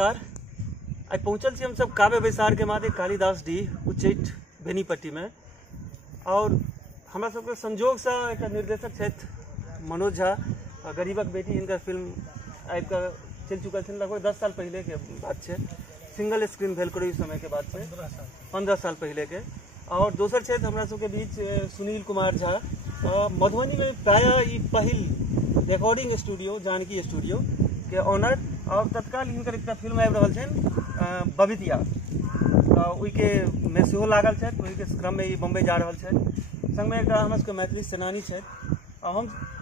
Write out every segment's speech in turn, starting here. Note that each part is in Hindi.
नमस्कार। आज पहुँचल छी हम सब काव्य बैसार के मादे कालिदास डी उच्चैठ बेनीपट्टी में और हमरा सबके संजोग से एक निर्देशक छथि मनोज झा। गरीबक बेटी हिनकर फिल्म आबि कऽ चलि चुकल छनि, लगभग 10 साल पहले के बात है। सिंगल स्क्रीन भेल करो समय के बात है, 15 साल पहले के। और दोसर छथि हमरा सबके बीच सुनील कुमार झा। मधुबनी में प्रायः पहिल रिकॉर्डिंग स्टूडियो जानकी स्टूडियो के ऑनर और तत्काल हिनकर एक फिल्म आबि रहल छनि बबितिया, तो ओहिके में सेहो लागल छथि। ओहिके क्रम में बम्बई जा रहल छथि। संग में एक हमरा सबके मैथिली सेनानी छथि।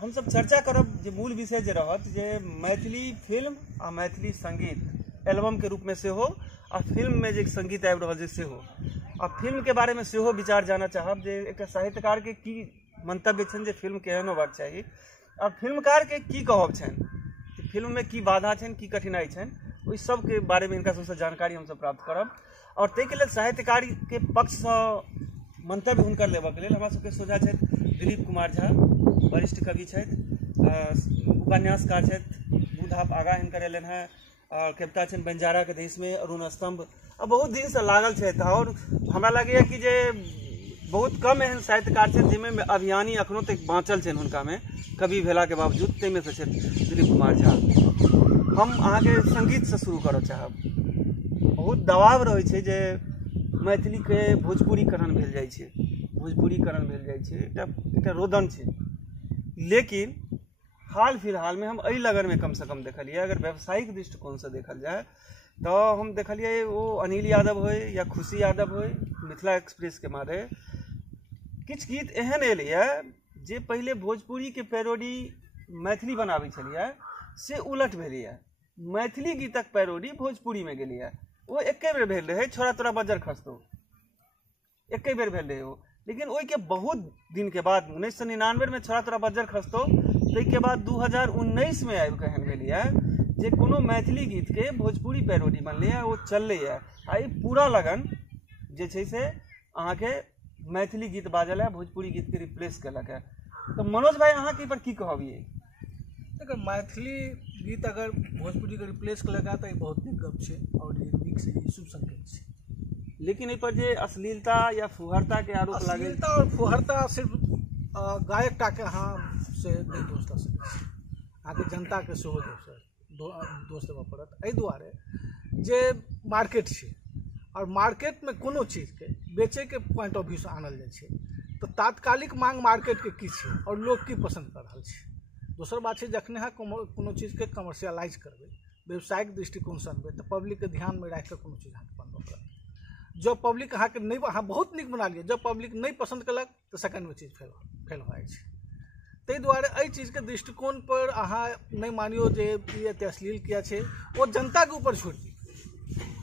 हम सब चर्चा करब जे मूल विषय जे रहत जे मैथिली फिल्म आ मैथिली संगीत एल्बम के रूप में सेहो आ फिल्म में जे संगीत आबि रहल छै सेहो आ फिल्म के बारे में सेहो विचार जानना चाहब जे एक साहित्यकार के की मंतव्य छनि जे फिल्म केहन होबाक चाही और फिल्मकार के की कहब छनि, फिल्म में की बाधा छनि, की कठिनाई छनि, ओहि सब के बारे में इनका सबसे जानकारी हम सब प्राप्त करब। और ताहि लेल साहित्यकार के पक्ष से मंतव्य हुनकर लेबऽ के लेल हमरा सबके सोझा छथि दिलीप कुमार झा, वरिष्ठ कवि छथि, उपन्यासकार छथि। बुधाप आगा हिनकर एलन हैं और कविता छनि बंजारा के देश में, अरुण स्तंभ और बहुत दिन से लागल छथि। और हमरा लगैया कि जे बहुत कम एहन साहित्यकार छथि जिनमें अभियानी अखनो तक बाँचल छनि हुनका में कवि भेला के बावजूद। ताहिमे से छथि दिलीप कुमार झा। हम अहाँ के संगीत से शुरू करऽ चाहब। बहुत दबाव रहै छै जे मैथिली के भोजपुरीकरण भेल जाइ छै, भोजपुरीकरण भेल जाइ छै, एकटा रोदन छै। लेकिन हाल फिलहाल में हम एहि लगन में कम से कम देखलिए, अगर व्यावसायिक दृष्टिकोण से देखल जाए तो हम देखलिए वो अनिल यादव हो या खुशी यादव हो मिथिला एक्सप्रेस के मारे किछ गीत एहन एलिए जे पहले भोजपुरी के पैरोडी मैथिली बनाबै छलिए से उलट भेलिए। मैथिली गीतक पैरोडी भोजपुरी में गेलिए, वो एके बेर भेल रहे। छोरा तोरा बज्जर खसतो एके बेर भेल रहे वो। लेकिन ओहि के बहुत दिन के बाद 1999 में छोरा तोरा बज्जर खसतो, ताहि के बाद 2019 में आबि कऽ एहन भेलिए जे कोनो मैथिली गीत के भोजपुरी पैरोडी बनलै, वो चललै। आ ई पूरा लगन जे छै से अहाँ के मैथिली गीत बाजल है, भोजपुरी गीत के रिप्लेस कलक है। तो मनोज भाई अहाँ के पर की कहबिए? देखो मैथिली गीत अगर भोजपुरी के रिप्लेस कलक है तो ये बहुत नीक गप छै और ये नीक से शुभ संकेत छै। लेकिन एहि पर जे अश्लीलता या फुहरता के आरोप लागे, अश्लीलता और फुहरता सिर्फ गायक टा के अहाँ से नहीं दोष दऽ सकै छी, अहाँ के जनता के सेहो दोष देबऽ पड़त। एहि दुआरे जे मार्केट छै और मार्केट में कोनो चीज के बेचे के पॉइंट ऑफ व्यू से आनल जाइ छै तो तात्कालिक मांग मार्केट के की छै और लोग की पसंद कर रहल छै। दोसर बात है जखने अहाँ कोनो चीज के कमर्शियलाइज करबै, व्यवसायिक दृष्टिकोण से अनबै तो पब्लिक के ध्यान में राखि कऽ कोनो चीज अहाँके बनबऽ पड़त। जब पब्लिक अहाँ के नहीं, अहाँ बहुत नीक बना लियऽ, जब पब्लिक नहीं पसंद कलक तो सेकंड में चीज फेल भऽ जाइ छै। ताहि दुआरे एहि चीज के दृष्टिकोण पर अहाँ नहीं मानियो जे ई एते अश्लील किया छै, वो जनता के ऊपर छोड़ दी।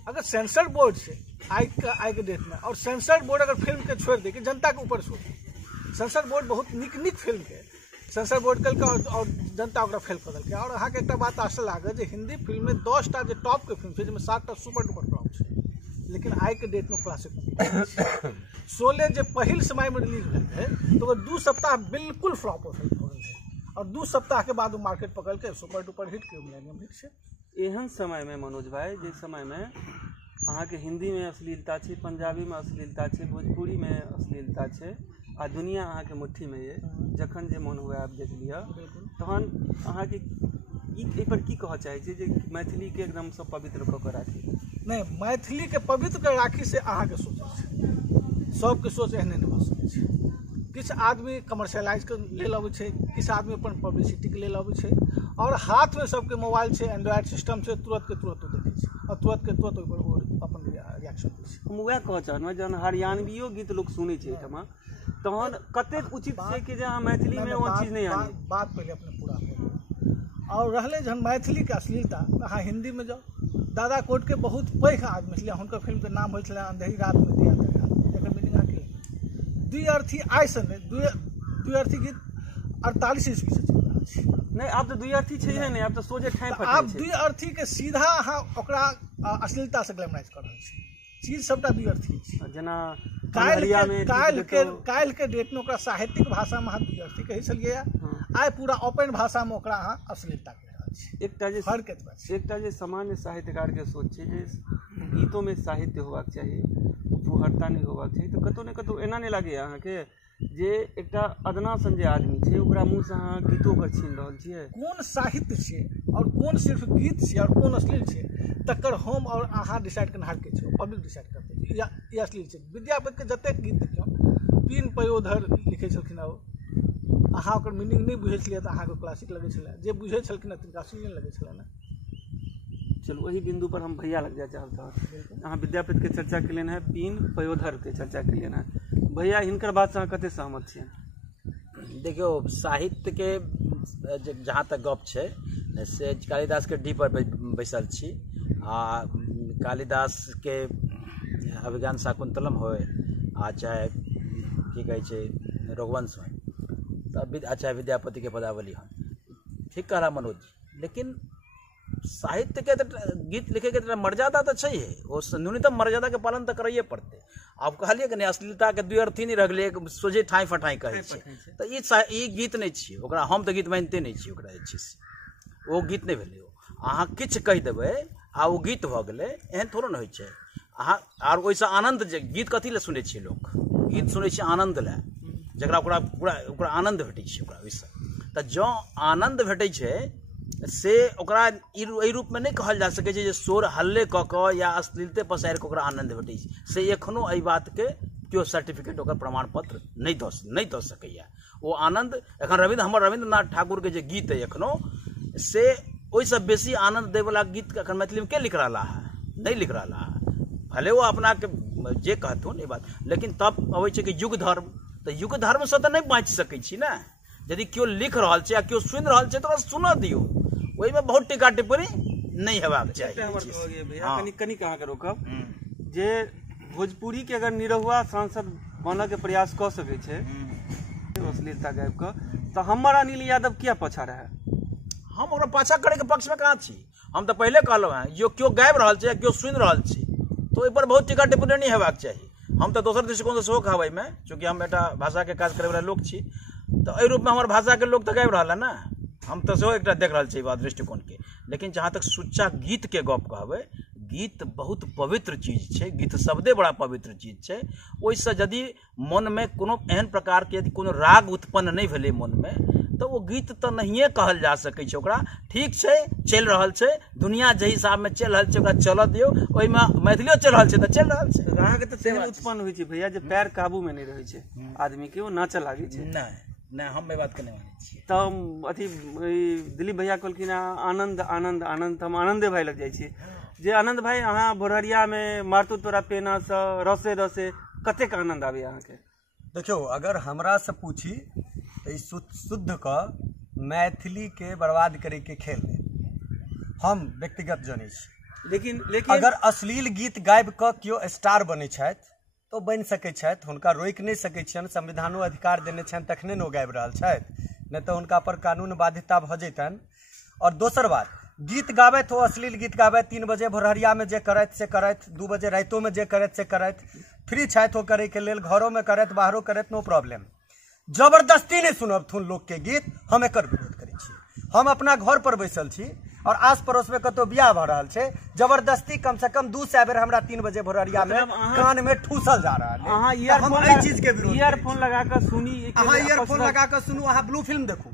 अगर सेंसर बोर्ड से आई के डेट में और सेंसर बोर्ड अगर फिल्म के छोड़ दे कि जनता के ऊपर छोड़ दी। सेंसर बोर्ड बहुत नीक फिल्म के सेंसर बोर्ड कल और जनता ओकरा फेल कर दिल्कै। और अहाँ के एक बात आश्चर्य लागत जे हिंदी फिल्म में 10 टा जे टॉप के फिल्म छै जिसमें 7 टा सुपर डुपर टॉप छै, लेकिन आई के डेट में क्लासिक शोले जो पहिल समय में रिलीज भेल रहे तो वो 2 सप्ताह बिल्कुल फ्लॉप हो गए और 2 सप्ताह के बाद वो मार्केट पकड़ के सुपर डुपर हिट के मिलेनियम हिट छै। एहन समय में मनोज भाई जे समय में अहाँ के हिंदी में अश्लीलता छै, पंजाबी में अश्लीलता छै, भोजपुरी में अश्लीलता छै आ दुनिया अहाँ के मुट्ठी में ये, जखन जे मन हुए आप देख लिया, तहन अहाँ के ई पर की कहऽ चाहै छी जे मैथिली के एकदम से पवित्र कऽ के राखी? नहीं, मैथिली के पवित्र के राखी से अहाँ के सोच छै, सबके सोच एहने नहीं भऽ सकै छै। किछु आदमी कमर्शियलाइज के लेल अबै छै, किछु आदमी अपन पब्लिसिटी के लेल अबै छै और हाथ में सबके मोबाइल छै, एंड्रॉइड सिस्टम छै, तुरंत के तुरंत देखै छै और तुरंत के तुरंत ओहि पर अपन रिएक्शन दै छै। हम वएह कहऽ चाहलहुँ जहन हरियाणवियो गीत लोग सुनै छै एहिठमा तहन कतेक उचित छै कि जे अहाँ मैथिली में वो चीज नहीं आनी। बात पहले अपने पूरा करिए। और रहले जहन मैथिली के अश्लीलता, अहाँ हिंदी में जाओ, दादा कोट के बहुत पैघ आदमी छलै, हुनकर फिल्म के नाम होइ छलै अंधेरी रात में दिया गया, एकर मीनिंग अहाँ की? द्विअर्थी आइ से नहीं, द्विअर्थी गीत 48 ईस्वी से चल रहल छै। नहीं आब तो द्विअर्थी छै नहीं, आब तो सोझे ठाई फटै छै। आब द्विअर्थी के सीधा अहाँ ओकरा अश्लीलता से ग्लैमराइज कर रहल छी, चीज सबटा द्विअर्थी छै। जेना काल्हि के डेट में ओकरा साहित्यिक भाषा में अहाँ द्विअर्थी कहै छलियै, आइ पूरा ओपन भाषा में ओकरा अहाँ अश्लीलता कहि रहल बात छै, एकटा जे फर्क एतबा छै। एकटा जे सामान्य साहित्यकार के सोच छै जे गीतों में साहित्य होबाक चाही, फुहरता नहीं होबाक चाही, तो कतौ ने कतौ एना नहीं लागैया अहाँके जे एकटा अदना सन जे आदमी छै ओकरा मुँह से अहाँ गीतो पर छीन रहल छियै? कोन साहित्य छै और कोन सिर्फ गीत छै और कोन अश्लील छै तकर हम और अहाँ डिसाइड करनार के छै, पब्लिक डिसाइड करतै या ई अश्लील छै। विद्यापति के जतेक गीत देखियौ पीन पयोधर लिखै छलखिन, अहाँ ओकर मीनिंग नहीं बुझै छलियै तऽ अहाँके क्लासिक लगै छलै, जे बुझै छलखिन तिनका अश्लील लगै छलनि। चलो वही बिंदु पर हम भैया लग जाए चाहता अहाँ विद्यापति के चर्चा के लिए है, पीन पयोधर के चर्चा के लिए है भैया, हिनकर बात से अहाँ कते सहमत छियै? देखियो साहित्य के जहाँ तक गप छै से कालिदास के डी पर बैसल छी आ कालिदास के अभिज्ञान शाकुंतलम होय आ चाहे की कहै छै रघुवंश होय तऽ चाहे विद्यापति के पदावली हो, ठीक कह रहा मनोज जी, लेकिन साहित्य के गीत लिखे के मर्यादा तो छै, वो न्यूनतम मर्यादा के पालन तो करिए पड़ते। आप कहलिए कि नहीं अश्लीलता के दुई अर्थी नहीं रखले, सोझे ठाई फटाई कहै छै, तो ई गीत नहीं छियै, ओकरा हम तो गीत मानते नहीं छियै, ओकरा जे छै से ओ गीत नहीं भेलै। अहाँ किछु कहि देबै आ ओ गीत भऽ गेलै, एहन थोड़ो ने होइ छै। अहाँ आर ओहिसँ आनंद, जे गीत कथी लए सुनै छियै लोक? गीत सुनै छियै आनंद लए, जकरा ओकरा आनंद भेटै छै ओकरा ओहिसँ। तऽ जँ आनंद भेटै छै से ओकरा ई रूप में नहीं कहल जा सकै छै जे शोर हल्ले कऽ कऽ या अश्लीलते पसारि कऽ ओकरा आनंद भेटै छै। से एखनो एहि बात के केओ सर्टिफिकेट ओकर प्रमाण पत्र नहीं दऽ सकैया। ओ आनंद एखन हमर रविन्द्रनाथ ठाकुर के जे गीत है एखनो से ओहिसँ बेसी आनंद दै वाला गीत एखन मैथिली में के लिख रहा है? नहीं लिख रहा है। भले वो अपना के जे कहथुन ई बात, लेकिन तब अबै छै कि युग धर्म, तो युग धर्म से तो नहीं बाँचि सकै छी ने। यदि केओ लिख रहा है केओ सुनि रहा है तो सुन दियो, ओहि में बहुत टीका टिप्पणी नहीं हेबाक चाहिए। कनी कहाँ के रोकब जे भोजपुरी के अगर निरहुआ सांसद बनऽ के प्रयास कऽ सकै छै अश्लीलता गाबि कऽ, तो हमर अनिल यादव किया पछा रहे? हम ओकरा पाछा करे के पक्ष में कहाँ छी? हम तो पहले कहलहुँ हैं जो केओ गाबि रहल छै केओ सुनि रहल छै तो ओहि पर बहुत टीका टिप्पणी नहीं हेबाक चाही। हम तो दोसर दृष्टिकोण से सेहो कहबै में, चूँकि हम एकटा भाषा के काज करे वाला लोक छी, तो एहि रूप में हमर भाषा के लोक तो गाबि रहल है ना, हम तो सेहो एकटा देख रहल छी बात दृष्टिकोण के। लेकिन जहाँ तक सुच्चा गीत के गप कहबै, गीत बहुत पवित्र चीज छै, गीत शब्दे बड़ा पवित्र चीज छै। ओहिसँ यदि मन में कोनो एहन प्रकार के यदि कोनो राग उत्पन्न नहीं भेलै मन में, तो वो गीत तो नहिए कहल जा सकै छै ओकरा। ठीक छै, चलि रहल छै दुनिया जाहि हिसाब में चलि रहल छै ओकरा चलऽ दियौ, ओहिमे मैथिलियो चलि रहल छै तऽ चलि रहल छै। राग तो तेहन उत्पन्न होइ छै भैया जे पैर काबू में नहीं रहै छै आदमी के, वो नाचऽ लागै छै। नहीं हम एहि बात के नहीं मानै छियै। तब अथी दिलीप भैया कहलखिन आनंद आनंद आनंद, हम आनंदे भाई लग जाइ छी जे आनंद भाई अहाँ भोरहरिया में मारतू तोरा पेना से रसे रसे कतेक आनंद आबे अहाँके? देखियो अगर हमरा से पूछी तो ई शुद्ध का मैथिली के बर्बाद करे के खेल हम व्यक्तिगत जनै छी। लेकिन अगर अश्लील गीत गाबि कऽ केओ स्टार बनै छथि तो बनि सकै छथि, हुनका रोकि नहीं सकै छियनि, संविधानो अधिकार देने छनि तखने ने ओ गाबि रहल छथि, नहीं तो हुनका पर कानून बाध्यता भऽ जैतनि। और दोसर बात, गीत गाबैत हो अश्लील गीत गाबैत 3 बजे भोरहरिया में जे करैत से करैत, 2 बजे राइतो में जे करैत से करैत, फ्री छथि ओ करे के लेल, घरों में करैत बाहरों करैत, नो प्रॉब्लम। जबरदस्ती नहीं सुनबथुन लोक के गीत, हम एकर विरोध करै छी। हम अपना घर पर बैसल छी और आस पड़ोस में कतौ बियाह भऽ रहल छै, जबरदस्ती कम से कम 200 बेर हमरा 3 बजे भोरहरिया में कान में ठूसल जा रहल है। अहाँ ईयरफोन लगा कऽ सुनी, अहाँ ईयरफोन लगा कऽ सुनू, अहाँ ब्लू फिल्म देखू,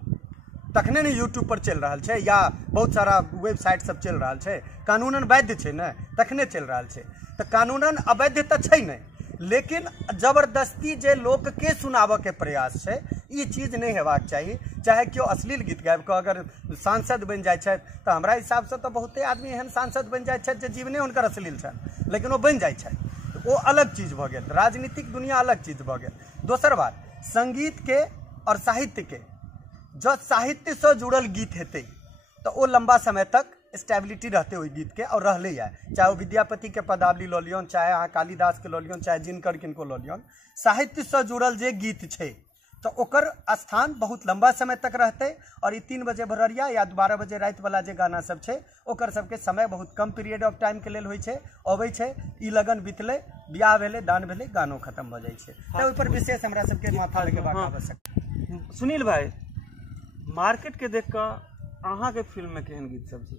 तखने ने यूट्यूब पर चल रहा है या बहुत सारा वेबसाइट सब चल रहा है, कानूनन वैध है न तखने चल रहा है। तो कानूनन अवैध तो है नहीं, लेकिन जबरदस्ती जे लोक के सुनाबऽ के प्रयास है ई चीज नहीं हेबाक चाहिए। चाहे क्यों अश्लील गीत गाबि कऽ अगर सांसद बनि जाइ छथि तऽ हमरा हिसाब से तो बहुते आदमी एहन सांसद बनि जाइ छथि जे जीवने हुनकर अश्लील छनि, लेकिन वो बनि जाइ छथि, वो अलग चीज भऽ गेल, राजनीतिक दुनिया अलग चीज भऽ गेल। दोसर बात, संगीत के और साहित्य के, जो साहित्य से जुड़ल गीत हेतै तो वो लंबा समय तक स्टेबिलिटी रहते ओहि गीत के, और रहले है, चाहे वो विद्यापति के पदावली लऽ लियौन, चाहे अहाँ कालिदास के लऽ लियौन, चाहे जिनकर किनको लऽ लियौन, साहित्य से जुड़ल जे गीत छै तो ओकर स्थान बहुत लंबा समय तक रहते। और 3 बजे भोरहरिया या 12 बजे रात वाला जे गाना सब छै ओकर सबके समय बहुत कम पीरियड ऑफ टाइम के लेल होइ छै, अबै छै, ई लगन बितले, बियाह भेले, दान भेले, गानो खत्म भऽ जाइ छै, तो ओहि पर विशेष हमरा सबके माथा लगेबाक आवश्यकता। सुनील भाई, मार्केट के देख कऽ अहाँके फिल्म में केहन गीत सब छै?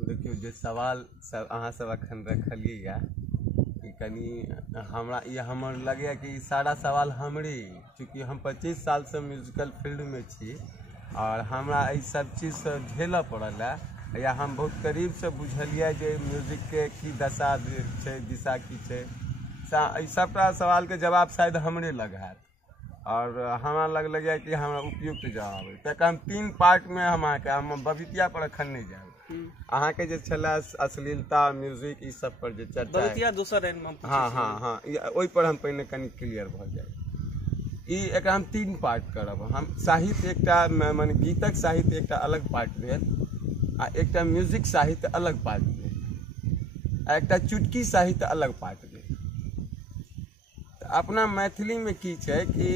देखियो जे सवाल सब अहाँ सब अखन रखलिए या कनी हमरा ये हमर लगे कि सारा सवाल हमरे, चूँकि हम 25 साल से म्यूजिकल फील्ड में छी और हमरा ई सब चीज से झेलऽ पड़ल है, या हम बहुत करीब से बुझलिए जे म्यूजिक के की दशा छै, दिशा की छै। ई सबटा सवाल के जवाब शायद हमरे लग है और हमरा लगे कि हमरा उपयुक्त जवाब है। तक हम 3 पार्ट में हम बबितिया पर अखन नहीं जाए। अहाँ के जे छला अश्लीलता म्यूजिक ई सब पर जे चर्चा बबितिया दोसर है। हाँ ओहि पर हम पहिने कनी क्लियर भ जाए। ई एक हम 3 पार्ट करब। हम साहित्य एकटा माने गीतक साहित्य एकटा अलग पार्ट भेल, आ एकटा म्यूजिक साहित्य अलग पार्ट भेल, आ एकटा चुटकी साहित्य अलग पार्ट भेल। अपना मैथिली में की छै कि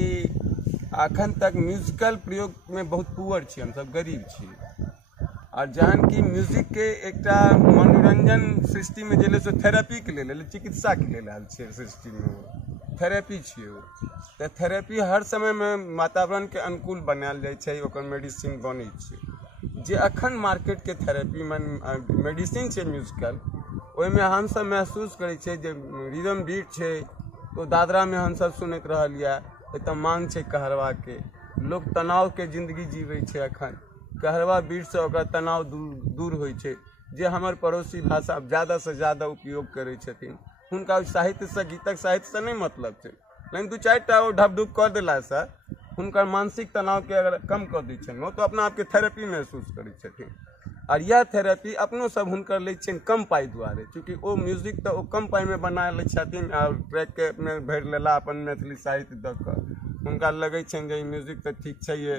अखन तक म्यूजिकल प्रयोग में बहुत पुअर छी, हम सब गरीब छी। और जहन की म्यूजिक के एकटा मनोरंजन सृष्टि में जे से थेरेपी के लेल चिकित्सा के लेल आयल छै सृष्टि में, थेरेपी छियै ओ। तो थेरेपी हर समय में वातावरण के अनुकूल बनायल जाइ छै, ओकर मेडिसिन बनै छै। जे अखन मार्केट के थेरेपी मेडिसिन छै म्यूजिकल, ओहिमे हम सब महसूस करै छै जे रिदम बीट छै, तो दादरा में हम सब सुनैत रहलिए, एतऽ मांग छै कहरवा के, लोग तनाव के जिंदगी जीवै छै अखन। कहरवा बीट से ओकर तनाव दूर होइ छै। जे हमर पड़ोसी भाषा ज्यादा से ज्यादा उपयोग करै छथिन, हुनका साहित्य से गीतक साहित्य से नहीं मतलब छै, लेकिन 2-4टा ओ ढपढुप कऽ देलासँ हुनकर मानसिक तनाव के अगर कम कऽ दै छनि, तो अपना आपके थेरेपी महसूस करै छथिन। और यह थेरेपी अपनो सब हुनकर लै छनि कम पाई दुआरे, चूँकि ओ म्यूजिक तो कम पाई में बना लै छथिन और ट्रैक के में भरि लेला अपन मैथिली साहित्य दऽ कऽ। हुनका लगै छनि जे म्यूजिक तो ठीक छै, ये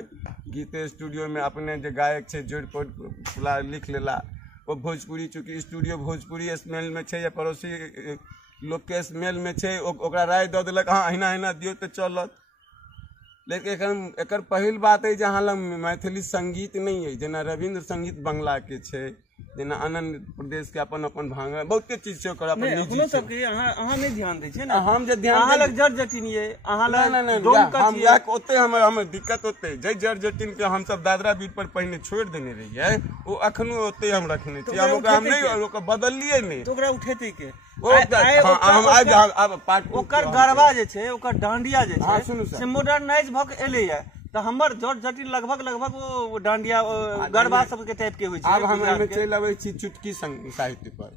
गीते स्टूडियो में अपने जे गायक छै जोड़ि पोड़ पूरा लिख लेला। वो भोजपुरी चूँकि स्टूडियो भोजपुरी स्मेल में छै या पड़ोसी लोग के स्मेल में छै, ओकरा राय दऽ देलक हाँ अहिना अहिना दियौ तो चलत। लेकिन एकर पहिल बात है जे अहाँ लग मैथिली संगीत नहीं है। जेना रविंद्र संगीत बंगला के छै, जेना आनंद प्रदेश के अपन अपन भांगा बहुते चीज छै, ओकर अपन निजी छै। सब के अहाँ नहीं ध्यान दै छै ना। हम जे ध्यान अहाँ लग जड़ जटिन ये, अहाँ लग डोम का हम या ओते हमर दिक्कत होते जे जड़ जटिन के हम सब दादरा बीट पर पहिने छोड़ देने रहिए, वो अखनो ओते हम रखने छी। हम ओकरा हम नहीं ओकरा बदललिए नहीं, तो ओकरा उठेते के ओकर गरबा जे छै, ओकर डांडिया जे छै से मॉडर्नाइज भ के एले है। तो हमर जड़ जटिन लगभग वो डांडिया गरबा सब के टाइप के होय छै। अब हम एमे चलि अबै छी चुटकी साहित्य पर।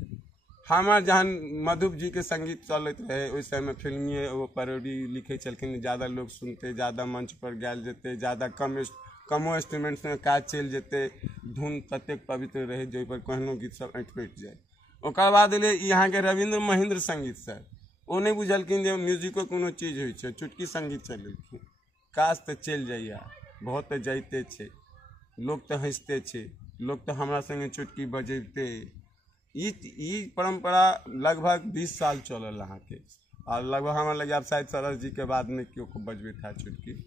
हमार जहन मधुप जी के संगीत चलत रहे, ओहि समय फिल्मी वो पैरोडी लिखे छलखिन, ज्यादा लोग सुनते, ज्यादा मंच पर गायल जेते, ज्यादा कमो इंस्ट्रूमेंट्स में काज चलि जेते, धुन ततेक पवित्र रहे जे पर कहनो गीत सब ऐंठ जाए। ओकर बाद एले यहाँ के रविंद्र महेंद्र संगीत सर, ओ नहीं बुझलखिन जे म्यूजिको कोनो चीज होइ छै, चुटकी संगीत चलेलखिन। काश तो चलि जाइया, बहुत तो जाइते छे, लोग तो हंसते छे, लोग तो हमरा संगे चुटकी बजेबते। ई परंपरा लगभग 20 साल चलल अहाँ के, और लगभग हमरा लगे आप शायद सरस जी के बाद में क्यों को बजबे था चुटकी।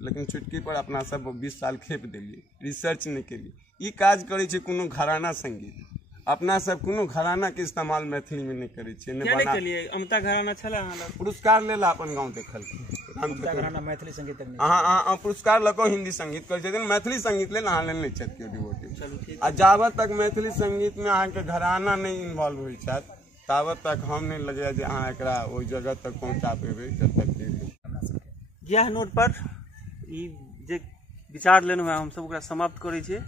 लेकिन चुटकी पर अपना सब 20 साल खेप दिलिए, रिसर्च नहीं केलिए। ई काज करे छे कोनो घराना संगीत, अपना सब कोनो घराना के इस्तेमाल मैथिली में नहीं करे छे। ने बना के अमता घराना छला पुरस्कार लेला अपन गांव देखल घराना मैथिली संगीत अहाँ पुरस्कार लको हिंदी संगीत कर छथिन, मैथिली संगीत लेल अहाँ लेल नहीं छथि केओ डिवोटी। आ जाबत तक मैथिली संगीत में अहाँ के घराना नहीं इन्वॉल्व होइ छथि, ताबत तक हम नहीं लगे जे अहाँ एकरा ओहि जगह तक पहुंचा पेबै जब तक। यह नोट पर ई जे विचार लेनु है हम सब ओकरा समाप्त करै छी।